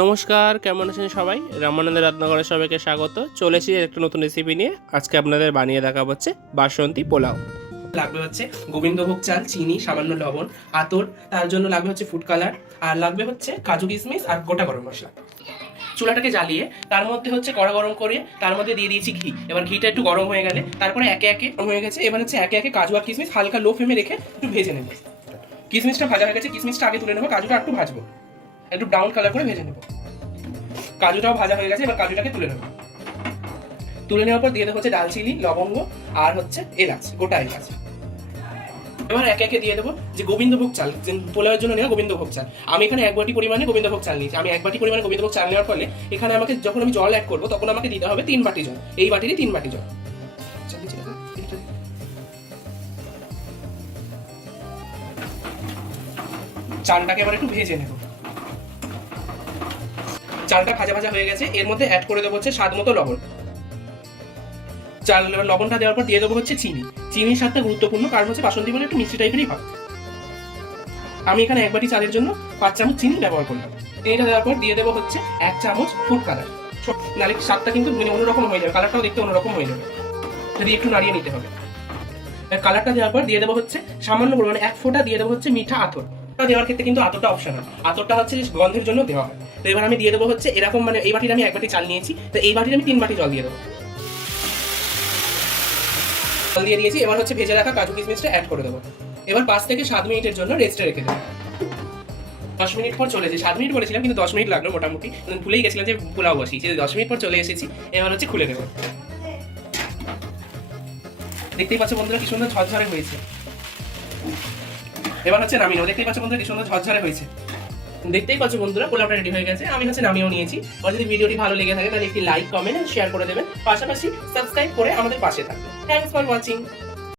নমস্কার, কেমন আছেন সবাই? রামানন্দের রান্নাঘরে সবাইকে স্বাগত। চলে এসেছি একটা নতুন রেসিপি নিয়ে। আজকে আপনাদের বানিয়ে দেখাবো হচ্ছে বাসন্তী পোলাও। লাগবে হচ্ছে গোবিন্দভোগ চাল, চিনি, সামান্য লবণ, আতর, তার জন্য লাগবে হচ্ছে ফুড কালার, আর লাগবে হচ্ছে কাজু কিশমিশ আর গোটা গরম মশলা। চুলাটাকে জ্বালিয়ে তার মধ্যে হচ্ছে কড়া গরম করে তার মধ্যে দিয়ে দিয়েছি ঘি। এবার ঘিটা একটু গরম হয়ে গেলে তারপরে একে একে হয়ে গেছে, এবার হচ্ছে একে একে কাজু আর কিশমিশ হালকা লো ফ্লেমে রেখে একটু ভেজে নেব। কিশমিশটা ভাজা হয়ে গেছে, কিশমিশটা আগে তুলে নেবো, কাজুটা একটু ভাজবো, একটু ব্রাউন কালার করে ভেজে নেবো। কাজুটাও ভাজা হয়ে গেছে, এবার কাজুটাকে তুলে নেবো। তুলে নেওয়ার পর দিয়ে দেবো হচ্ছে দালচিনি, লবঙ্গ আর হচ্ছে এলাচ, গোটা এলাচ। এবার একে একে দিয়ে দেবো যে গোবিন্দভোগ চাল, পোলাওয়ের জন্য নেওয়া গোবিন্দভোগ চাল। আমি এখানে 1 বাটি পরিমাণে গোবিন্দভোগ চাল নিয়েছি। আমি 1 বাটি পরিমাণে গোবিন্দভোগ চাল নেওয়ার ফলে এখানে আমাকে যখন আমি জল অ্যাড করবো তখন আমাকে দিতে হবে 3 বাটি জল। এই বাটিরই 3 বাটি জল। চালটাকে এবার একটু ভেজে নেব। চালটা ভাজা ভাজা হয়ে গেছে, এর মধ্যে অ্যাড করে দেবো হচ্ছে স্বাদ মতো লবণ। চাল লবণটা দেওয়ার পর দিয়ে দেবো হচ্ছে চিনি। চিনির স্বাদটা গুরুত্বপূর্ণ, কারণ হচ্ছে বাসন্তী পোলাও একটু মিষ্টি টাইপেরই হয়। আমি এখানে 1 বাটি চালের জন্য 5 চামচ চিনি ব্যবহার করলাম। চিনিটা দেওয়ার পর দিয়ে দেবো হচ্ছে 1 চামচ ফুড কালার। নালে স্বাদটা কিন্তু অন্যরকম হয়ে যাবে, কালারটাও দেখতে অন্যরকম হয়ে যাবে, যদি একটু নাড়িয়ে নিতে হবে। কালারটা দেওয়ার পর দিয়ে দেবো হচ্ছে সামান্য পরিমাণে 1 ফোঁটা দিয়ে দেবো হচ্ছে মিঠা আতর। দেওয়ার ক্ষেত্রে কিন্তু আতরটা অপশনাল, আতরটা হচ্ছে গন্ধের জন্য দেওয়া হয়। তো এবার আমি দিয়ে দেবো হচ্ছে এরকম, মানে এই বাটির আমি 1 বাটি চাল নিয়েছি, তো এই বাটির আমি 3 বাটি জল দিয়ে দেবো। জল দিয়ে দিয়েছি, এবার হচ্ছে ভেজে রাখা কাজু কিশমিশটা অ্যাড করে দেবো। এবার 5 থেকে 7 মিনিটের জন্য রেস্টে রেখে দেবো। 10 মিনিট পর চলে এসেছি, 7 মিনিট বলেছিলাম কিন্তু 10 মিনিট লাগলো মোটামুটি, ভুলেই গেছিলাম যে পোলাও বসিয়েছি। 10 মিনিট পর চলে এসেছি, এবার হচ্ছে খুলে দেবো। দেখতেই পাচ্ছ বন্ধুরা কি সুন্দর ঝরঝরে হয়েছে। এবার হচ্ছে নামিয়ে নেবো। দেখতেই পাচ্ছ বন্ধুরা কি সুন্দর ঝরঝরে হয়েছে। দেখতেই পাচ্ছ বন্ধুরা পোলাওটা রেডি হয়ে গেছে, আমি হচ্ছে নামিয়েও নিয়েছি। আর যদি ভিডিওটি ভালো লেগে থাকে তাহলে একটি লাইক, কমেন্ট আর শেয়ার করে দেবেন, পাশাপাশি সাবস্ক্রাইব করে আমাদের পাশে থাকবেন। Thanks for watching.